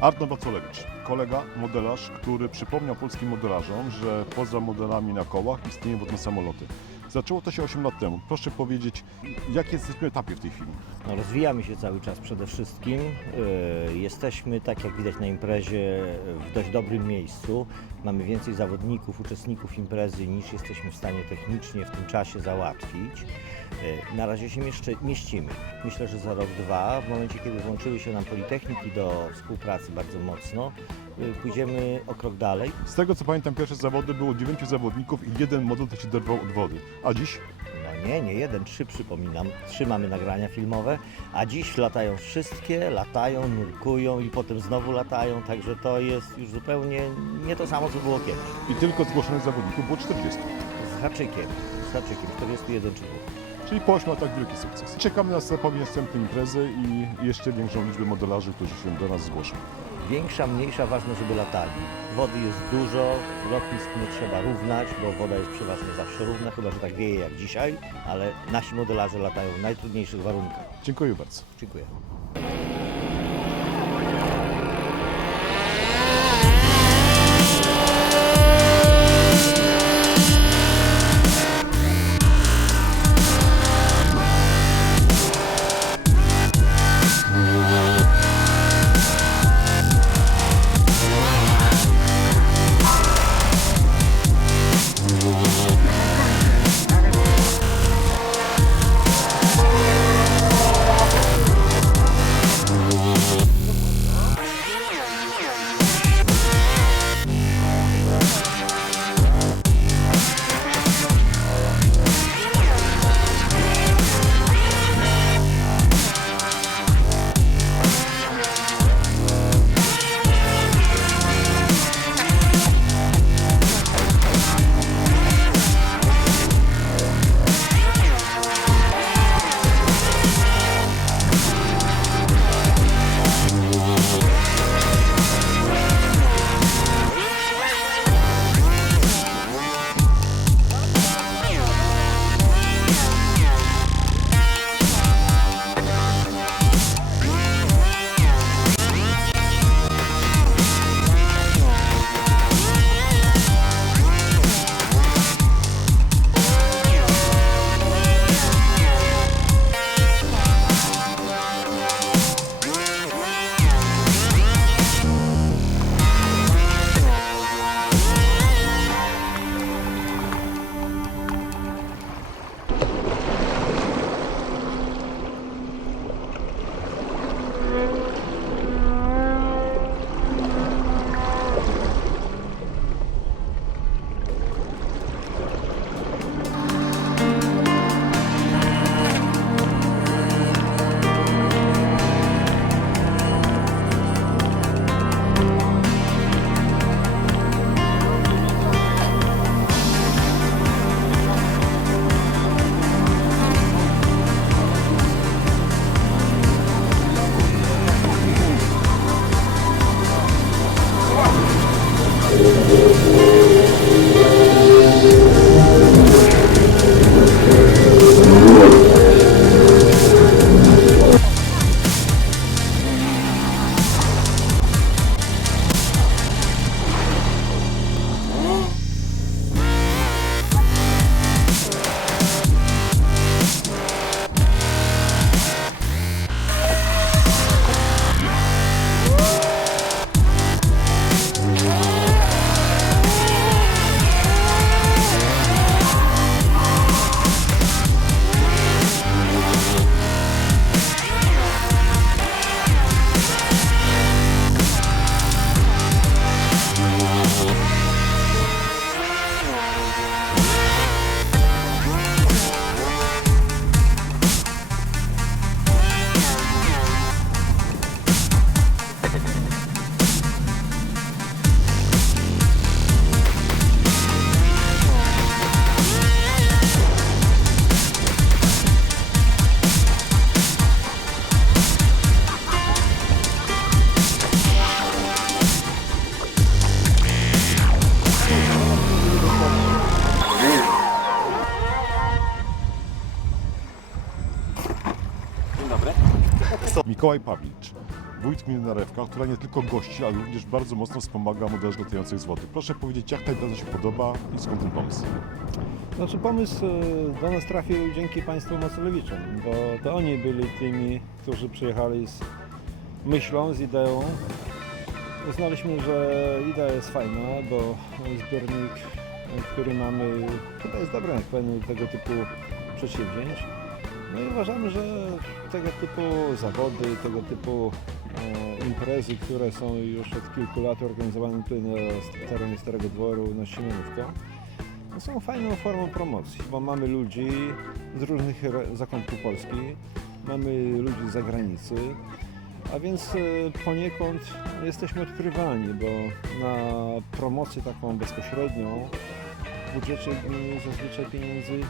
Arno Wacolewicz, kolega, modelarz, który przypomniał polskim modelarzom, że poza modelami na kołach istnieją wodne samoloty. Zaczęło to się 8 lat temu. Proszę powiedzieć, jakie jesteśmy etapie w tej chwili? No, rozwijamy się cały czas przede wszystkim. Yy, Jesteśmy, tak jak widać na imprezie, w dość dobrym miejscu. Mamy więcej zawodników, uczestników imprezy niż jesteśmy w stanie technicznie w tym czasie załatwić. Yy, Na razie się mieszczy, mieścimy. Myślę, że za rok, dwa, w momencie kiedy włączyły się nam Politechniki do współpracy bardzo mocno, yy, pójdziemy o krok dalej. Z tego co pamiętam, pierwsze zawody było 9 zawodników i jeden model to się derwał od wody. A dziś? No nie, nie jeden, trzy przypominam. Trzy mamy nagrania filmowe, a dziś latają wszystkie, latają, nurkują i potem znowu latają, także to jest już zupełnie nie to samo, co było kiedyś. I tylko zgłoszonych zawodników było 40. Z haczykiem, z haczykiem, 41 czy dwóch. Czyli po 8 latach wielki sukces. Czekamy na zapowiedź następnej imprezy i jeszcze większą liczbę modelarzy, którzy się do nas zgłoszą. Większa, mniejsza, ważne, żeby latali. Wody jest dużo, lotnisk nie trzeba równać, bo woda jest przeważnie zawsze równa, chyba że tak wieje jak dzisiaj, ale nasi modelarze latają w najtrudniejszych warunkach. Dziękuję bardzo. Dziękuję. Mikołaj Pawlicz, wójt gminy Narewka, która nie tylko gości, ale również bardzo mocno wspomaga modelarzy latających z wody. Proszę powiedzieć, jak ta impreza się podoba i skąd ten pomysł? Znaczy pomysł e, do nas trafił dzięki Państwu Macelowiczom, bo to oni byli tymi, którzy przyjechali z myślą, z ideą. Uznaliśmy, że idea jest fajna, bo zbiornik, który mamy, chyba jest dobry pewien tego typu przedsięwzięć. No i uważamy, że tego typu zawody, tego typu e, imprezy, które są już od kilku lat organizowane tutaj na terenie Starego Dworu na Siemianówko, no są fajną formą promocji, bo mamy ludzi z różnych zakątków Polski, mamy ludzi z zagranicy, a więc e, poniekąd jesteśmy odkrywani, bo na promocję taką bezpośrednią w budżecie gminy zazwyczaj pieniędzy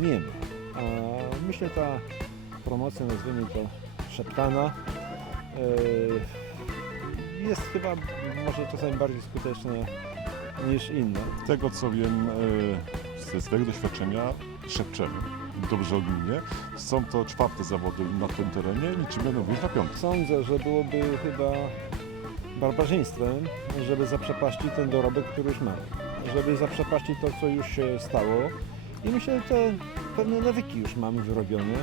nie ma. Myślę ta promocja, nazwijmy to szeptana, e, jest chyba może czasami bardziej skuteczna niż inne. Z tego co wiem ze swojego doświadczenia, szepczemy dobrze o gminie. Są to czwarte zawody na tym terenie, liczymy również na piąty. Sądzę, że byłoby chyba barbarzyństwem, żeby zaprzepaścić ten dorobek, który już mamy. Żeby zaprzepaścić to, co już się stało. I myślę, że te pewne nawyki już mamy wyrobione.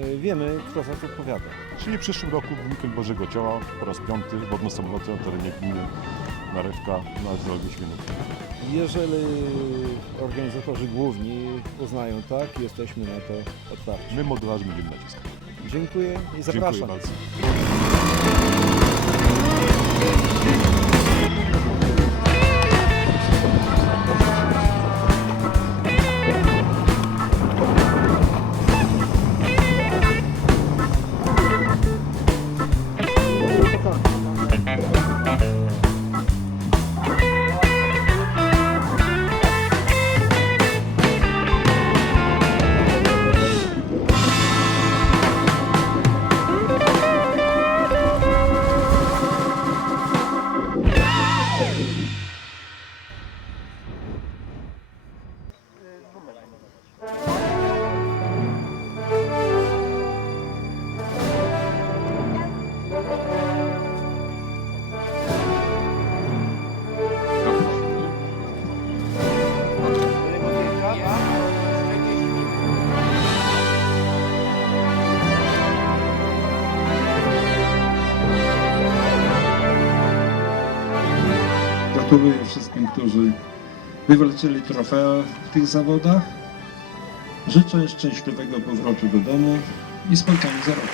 Yy, Wiemy, kto za to odpowiada. Czyli w przyszłym roku weekend Bożego Ciała po raz piąty wodne samoloty na terenie gminy Narewka na Zdrowiu Świnówki. Jeżeli organizatorzy główni uznają tak, jesteśmy na to otwarci. My modelarze będziemy naciskać. Dziękuję i Dziękuję zapraszam. bardzo. Gratuluję wszystkim, którzy wywalczyli trofea w tych zawodach. Życzę szczęśliwego powrotu do domu i spotkania za rok.